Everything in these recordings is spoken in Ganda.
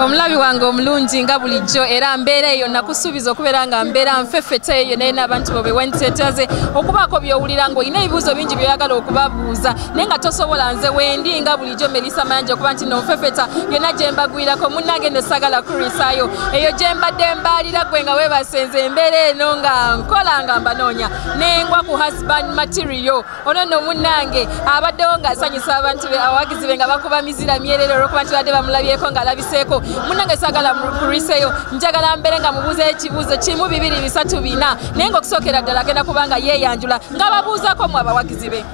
Omulabi wange omulungi nga bulijjo era mbeera eyo nakusuubiza okubeera nga mbeera nfeffete eyo naye n'abantu bo bewentetaze okubaako by'owulira ng'olina ebibuuzo bingi by'oyagala okubabuuza naye nga tosobola nze wendi nga bulijjo Melissa Mayanja okuba nti nonfeffeta yonna gye mbagwirako munnange nno saagala kurisaayo eyo gye mbadde mbaalira gwe nga weebasenze embeera eno nga nkola nga mbanoonya nengwa ku husband material ono nno munnange abaddewo ng'asanyusa abantu abawagizi be nga bakuba mizira myerere olw'okuba nti badde bamulabyeko ng'alabiseeko munnange saagala kuriseyo njagala mbeere nga mubuuza ekibuuzo kimu 2 3 4 naye ng'okusookera ddala agenda kubanga yeeyanjula ng'ababuuzaako mu abawagizi be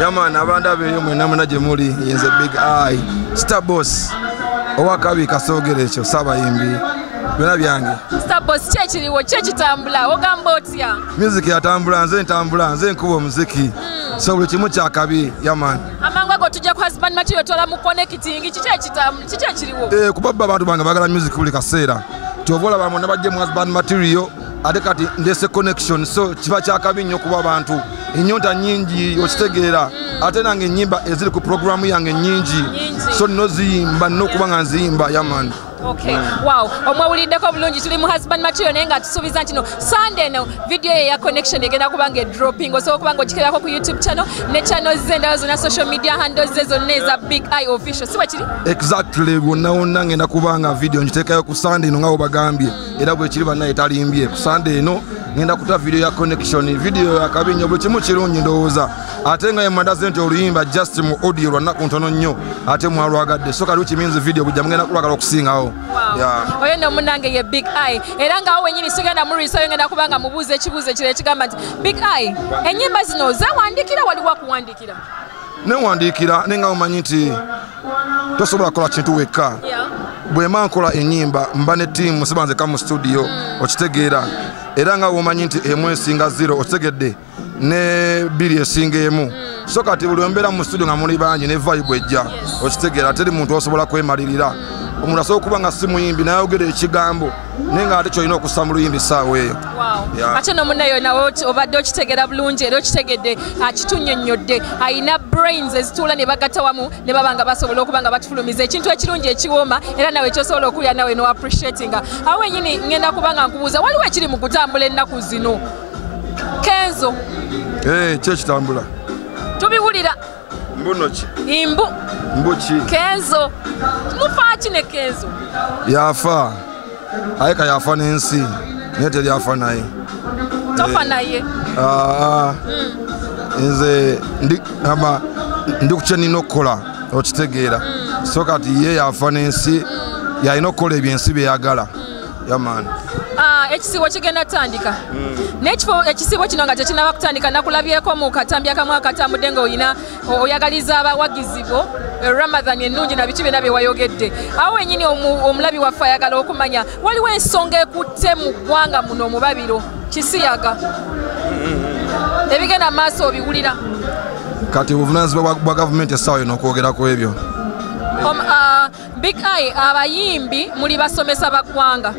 yaman abandaba eyo mwenamuna gye muli yenze Big Eye Star Boss owakabi kasoogera ekyo saabayimbi byonna byange Star Boss kyekiriwo kyekitambula ogamba otya music yatambula nze ntambula nze nkuba omuziki so buli kimu kyakabi yaman amangu ago tujja ku husband material tola mu connecting kiki ekiriwo kubabba abantu bange bagala music buli kaseera tyovola bamwe nabajje mu husband material ate kati ndese connection so kiba kyakabi nnyo kuba abantu ennyonta nnyingi okitegeera ate nange ennyimba eziri ku programu yange nnyingi so nno ziyimba nno okuba nga nziyimba yaman Okay. Wow. Omwawuliddeko bulungi tuli mu husband material naye nga tusuubiza nti no Sunday no video ya connection egenda kubanga dropping osobola kubanga okikirako ku YouTube channel ne channels z'endala zonna social media handles ze zonna eza Big Eye official siba kiri exactly wonna ngenda kubanga video njiteekayo ku Sunday no nga obagambye era bwe kiri bannaye talimbye ku Sunday no ngenda kuta video ya connection video ya kabinyo bwe kimu kirungi ndowooza ate nga yemandaze nti oluyimba just mu audio lwannaku ntono nnyo ate mwalwagadde so kali means video bujja mugenda kulwagala okusingawo oyo nno munnange ye Big Eye era ngaawo wenyini sigenda murisayo ngenda kubanga mubuuza ekibuuzo ekiro ekigamba nti Big Eye ennyimba zino zewandiikira waliwo akuwandiikira newandiikira nenga omanyi nti tosobola kukola kintu wekka bwema nkola ennyimba mba ne tiimu sibanzeka mu studio okitegeera era nga womanyi nti emu esinga 0 okitegedde ne 2 esinga emu so kati buli mbeera mu studio nga muli bangi ne vibe ejja okitegeera teri muntu osobola kwemalirira omuntu asobola okuba nga si muyimbi nayogera ekigambo naye nga ate kyolina okussa mu luyimbi essaawa eyo ate n'omunnayo nawe obadde okitegeera bulungi era okitegedde akitunnyonnyodde alina brains ezituula ne bagatta wamu ne baba nga basobola okuba nga batufulumiza ekintu ekirungi ekiwooma era nawe ekyosobola okulya nawe no appreciatinga awo wenyini ngenda kuba nga nkubuuza waliwo ekiri mu kutambula ennaku zino Kenzo kyekitambula tubiwulira mbunoki mbuki Kenzo mufaaki ne Kenzo yafa ayeka yafa n'ensi naye teryafa naye tofa naye nze ndi ku kyenina okukola okitegeera so kati ye yafa n'ensi yalina okukola ebyensi byeyagala yamaani ekisibo kigenda tandika n'ekifo ekisibo kino nga tekinaba kutandika nakulabyeko mu katambi akamu akatambudde nga oyagaliza abawagizi bo Ramadan ennungi na biki byonna bye wayogedde awo wenyini omulabi waffe ayagala okumanya waliwo ensonga ekutte mu ggwanga muno omubabiro kisiyaga ebigenda maaso obiwulira kati obuvunaanyizibwa bwa gavumenti essaawa yino okwogera ku ebyo Big Eye abayimbi muli basomesa baggwanga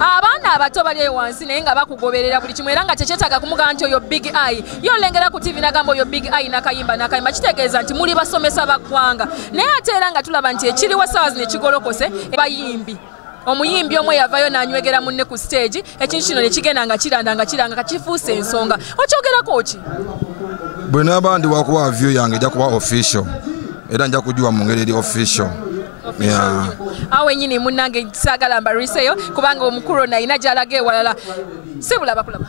abaana abato bali wansi naye nga bakugoberera buli kimu era nga tekyetaaga kumugamba nti oyo Big Eye yo olengera ku TV nagamba oyo Big Eye nakayimba kitegeeza nti muli basomesa baggwanga naye ate era nga tulaba nti ekiriwo essaawa zino ekigolokose bayimbi omuyimbi omwe yavayo n'anywegera munne ku stage ekintu kino ne kigenda nga kiranga kakifuuse ensonga okyogerako ki bwe n'abandi wakuba view yange ejja kuba official era nja kugiwa mu ngeri eri official awo wenyini munnange saagala mbariseyo kubanga omukulu nayina gy'alaga ewalala si bulaba kulaba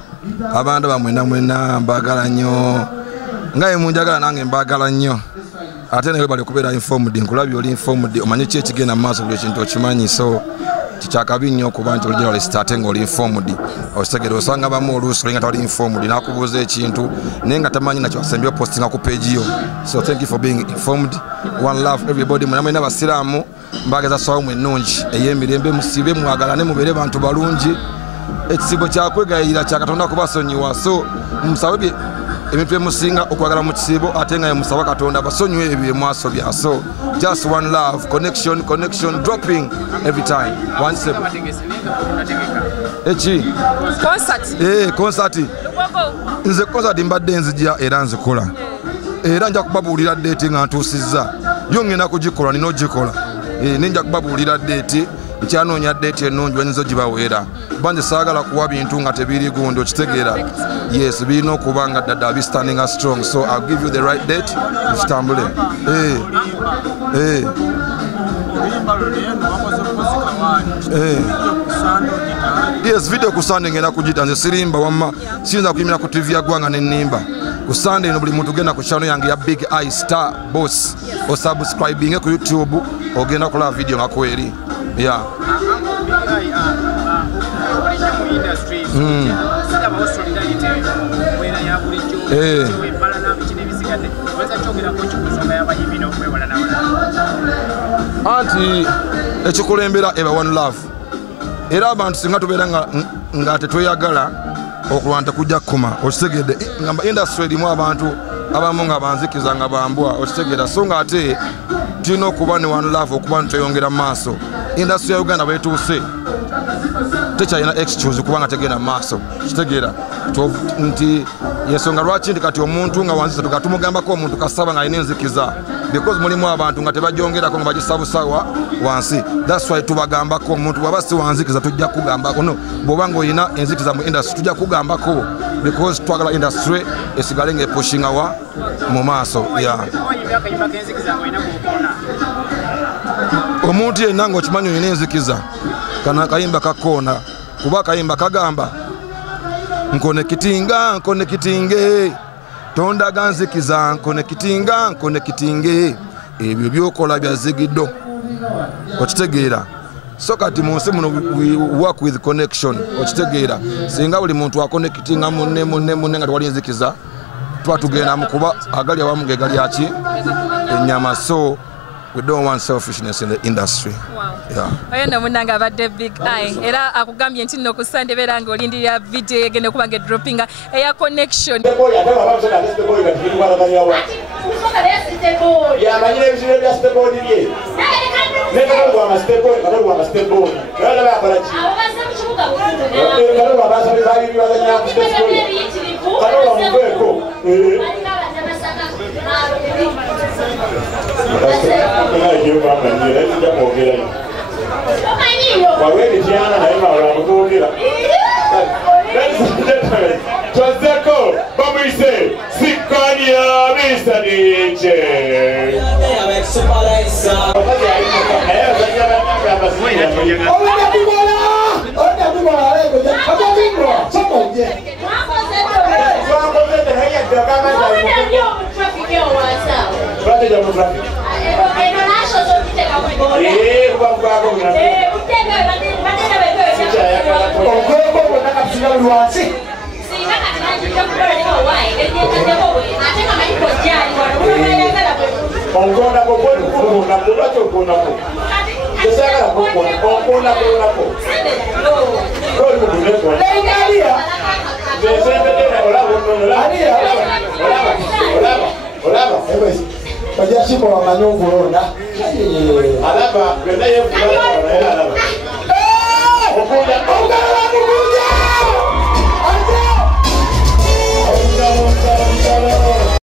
abantu bamwena mbagala nnyo nga ye munjagala nange mbagala nnyo ate naye bali kubeera informed nkulabye oli informed omanyi ki ekigenda mu maaso buli ekintu okimanyi so kikyakabi nnyo okuba nti olijournalist ate ng'oli informed okitegere osanga bamu oluusi olinga tawali informed n'akubuuza ekintu naye nga tamanyi nakyo asembye postinga ku page yo so thank you for being informed one love everybody mwena basiraamu mbageza swamu ennungi ey'emirembe musibe mwagalane mubeere bantu balungi ekisibo kyakwegayirira kya Katonda kubasonyiwa so musabe ebintu emusinga okwagala mu kisibo ate nga musaba Katonda basonyiwe ebyo emwaso bya so just one love connection dropping every time one step concert nze concert mbadde nzija era nzikola era nja kubabuulira date nga ntuusizza yo ngenda kugikola nina ogikola ninja kubabuulira date nkyanoonya date ennungi wenyinza ogibawera kuba nze saagala kuwa bintu nga tebiri gundi okitegeera yes birina okuba nga ddala bistanding us strong so I'll give you the right date kitambule yes video ku Sunday ngenda kugita nze sirimba wamma siyinza kuyimira ku TV ya gwanga nenimba ku Sunday no buli muntu genda ku channel yange ya Big Eye Star Boss o subscribing ku YouTube ogenda kula video nga kweri yeah anti ekikulembera eba one love era abantu singa tubeera nga tetweyagala okulwanta kujja kukoma okitegedde ngamba industry erimu abantu abamu nga banzikiza nga bambwa okitegedde so nga ate tulina okuba ne one love okuba nitweyongera mu maaso industry ya Uganda bwetuuse tekyalina excuse kuba nga tegenda mu maaso kitegeera nti yensonga lwaki nti kati omuntu nga wanzisa tukatumugambako omuntu kasaba nga alina enzikiza because mulimu abantu nga tebajongerako nga bagisabusawa wansi that's why tubagambako omuntu bwaba si wanzikiza tujja kugambako no bw'oba nga olina enzikiza mu industry tujja kugambako because twagala industry esigale ng'epushinga wa mu maaso omuntu yenna ng'okimanyi olina enzikiza kana akayimba kakoona kuba akayimba kagamba nkonekitinge tondaga nzikiza nkonekitinge ebyo byokola bya zigiddo okitegeera so kati mu nsi muno we work with connection okitegeera singa buli muntu akonekitinga munne nga tewali nzikiza tuba tugenda mu kuba agali awamu ge gali aki ennyama so we don't want selfishness in the industry. Wow. Oyo no munanga abadde Big Eye era akugambye nti no ku Sunday beera nga olindirira video egende kuba nga droppinga eya connection.